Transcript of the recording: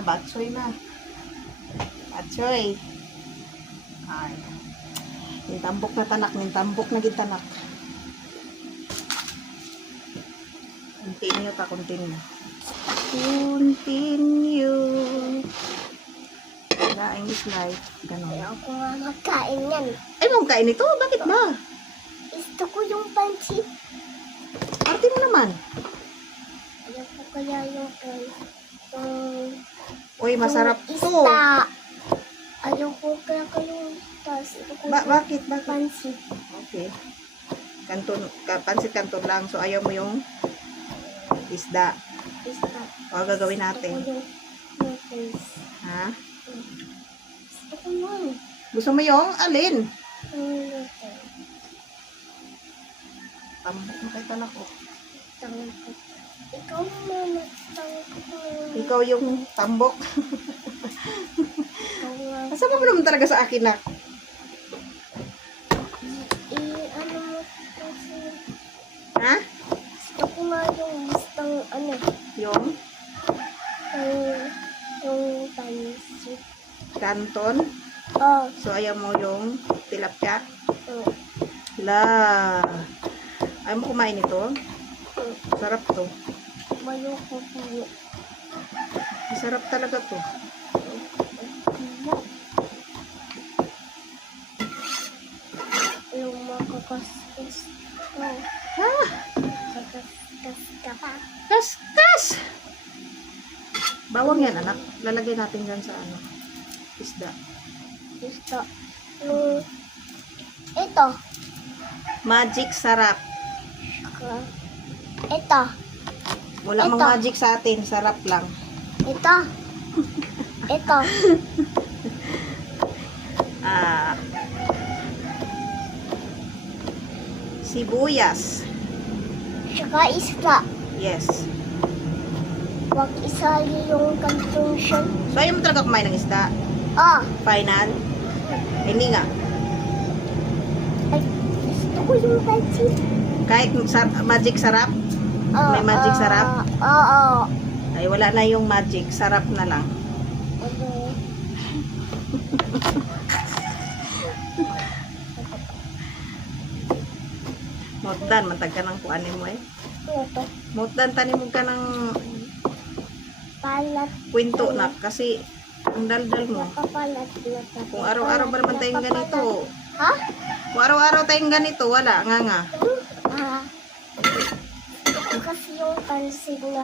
Batsoy na. Batsoy. Ay. Nintambok na tanak. Nintambok na gintanak. Continue pa, continue. Continue. The English life. Ganon. Ayaw ko nga magkain yan. Ay, mong kain ito? Bakit ba? Gusto ko yung pansit. Arte mo naman. Ayaw ko kaya yung Uy, masarap yung to. isda. Ayaw ko kaya yung isda. Ito ko Bakit? Bakit? pansit. Okay. Pansit kanton lang. So, ayaw mo yung isda. Isda. O, gagawin Gusto ko natin. yung noodles. Ha? Gusto ko yun. Gusto mo yung alin? Yung noodles. Tambok mo kay tanak ko. Tangan ko. Ikaw naman. Tangan ko. Ikaw yung tambok. Ikaw nga. Kasama mo naman talaga sa akin, nak. Ano mo kasi. Ha? Gusto ko nga yung gustong ano. Yung Yung pansit. kanton. Oh. So, ayaw mo yung tilapia. Oh. La. Ayaw mo kumain ito? Sarap to. Mayo ko po. Masarap talaga to. Yung makakaskas. Oh. Ha? Kakaskas ka pa. Kaskas! Bawang yan, anak. Lalagay natin dyan sa ano. Isda. Gusto. Yung ito. Magic sarap. Ito. Wala mang Ito. magic sa atin. Sarap lang. Ito. Ito. Sibuyas. Tsaka isda. Yes. Huwag isali yung kantong siya. So, ayaw mo talaga kumain ng isda? Ah. Final? Hindi nga. Ay, gusto ko yung pansit. Kahit magic sarap, Ah, may magic sarap? Oo. ay wala na yung magic. Sarap na lang. Okay. Motdan, matag ka ng kuanin mo eh. Ano to? Motdan, tanim mo ka ng Palat. kwento na. Kasi, ang daldal mo. Napapalat. Kung araw-araw ba naman tayong ganito? Ha? Kung araw-araw tayong ganito, wala. Nga nga. Ah. Kasi yung pansit na